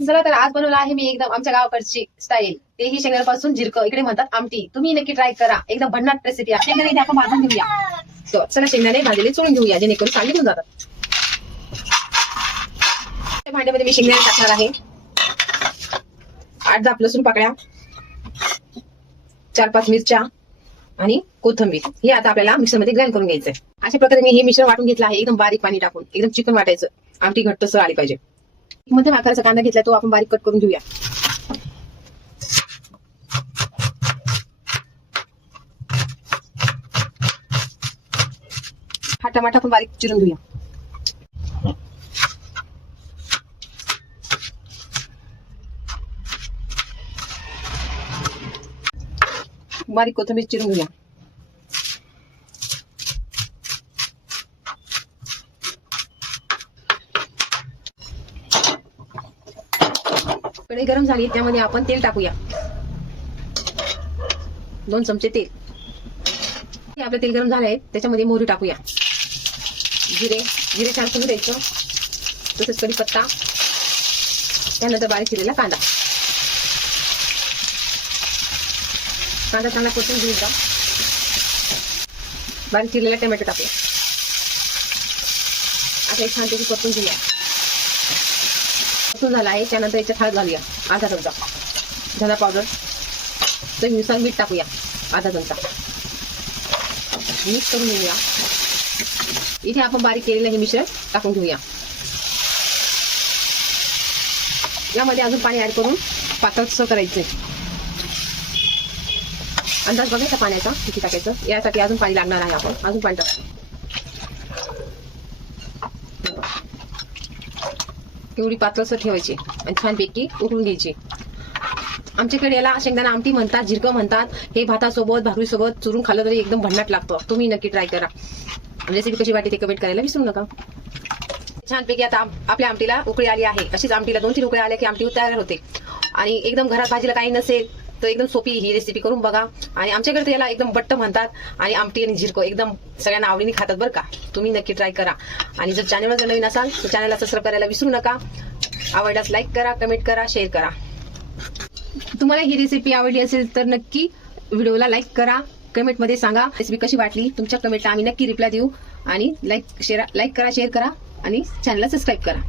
चला तर आज बनवला आहे मी एकदम आमच्या गावाकडची स्टाईल, तेही शेंगदाण्यापासून झिरकं, इकडे म्हणतात आमटी. तुम्ही नक्की ट्राय करा, एकदम भन्नाट रेसिपी आहे. शेंगदाणे इथे आपण भाजून घेऊया. तर चला शेंगदाणे भाजलेले चोळून घेऊया, जेणेकरून चांगले होऊन जातात. भांड्यामध्ये मी शेंगदाणे टाकणार आहे. 8-10 लसूण पाकळ्या, 4-5 मिरच्या आणि कोथिंबीर. हे आता आपल्याला मिक्सरमध्ये ग्राइंड करून घ्यायचंय. अशा प्रकारे मी हे मिश्रण वाटून घेतलं आहे. एकदम बारीक पाणी टाकून एकदम चिकन वाटायचं, आमटी घट्टसर आली पाहिजे. मध्यम आकाराचा कांदा घेतला, तो आपण बारीक कट करून घेऊया. हा टमाटा पण बारीक चिरून घेऊया. बारीक कोथिंबीर चिरून घेऊया. कढई गरम झाली, त्यामध्ये आपण तेल टाकूया. 2 चमचे तेल. आपलं तेल गरम झालंय, त्याच्यामध्ये मोहरी टाकूया. जिरे छान फुलू द्यायचं. तसेच कढीपत्ता, त्यानंतर बारीक चिरलेला कांदा. कांदा चांगला परतून घेऊया. बारीक चिरलेला टोमॅटो टाकूया. आता एक छानपैकी परतून घेऊया. झाला आहे, त्यानंतर याच्यात हळद घालूया, अर्धा चमचा. धना पावडर, चवीनुसार मीठ टाकूया, अर्धा चमचा. मिक्स करून घेऊया. इथे आपण बारीक केलेलं हे मिश्रण टाकून घेऊया. यामध्ये अजून पाणी ऍड करून पातळसर करायचं. अंदाज बघायचा पाण्याचा किती टाकायचं. यासाठी अजून पाणी लागणार आहे. आपण अजून पाणी टाकू. एवढी पातळसर ठेवायची आणि छानपैकी उकळून घ्यायची. आमच्याकडे याला शेंगदाणा आमटी म्हणतात, झिरकं म्हणतात. हे भातासोबत भाकरीसोबत चुरून खाल्लं तरी एकदम भन्नाट लागतं. तुम्ही नक्की ट्राय करा. रेसिपी कशी वाटते ते कमेंट करायला विसरू नका. छानपैकी आता आपल्या आमटीला उकळी आली आहे. अशीच आमटीला 2-3 उकळी आल्या की आमटी तयार होते. आणि एकदम घरात भाजीला काही नसेल तर एकदम सोपी ही रेसिपी करून बघा. आणि आमच्याकडे याला एकदम बट्ट म्हणतात. आणि आमटी आणि झिरकं एकदम सगळ्यांना आवडीने खातात बरं का. तुम्ही नक्की ट्राय करा. आणि जर चॅनलवर जर नवीन असाल तर चॅनलला सबस्क्राईब करायला विसरू नका. आवडल्यास लाईक करा, कमेंट करा, शेअर करा. तुम्हाला ही रेसिपी आवडली असेल तर नक्की व्हिडिओला लाईक करा. कमेंटमध्ये सांगा रेसिपी कशी वाटली. तुमच्या कमेंटला आम्ही नक्की रिप्लाय देऊ. आणि लाईक करा, शेअर करा आणि चॅनलला सबस्क्राईब करा.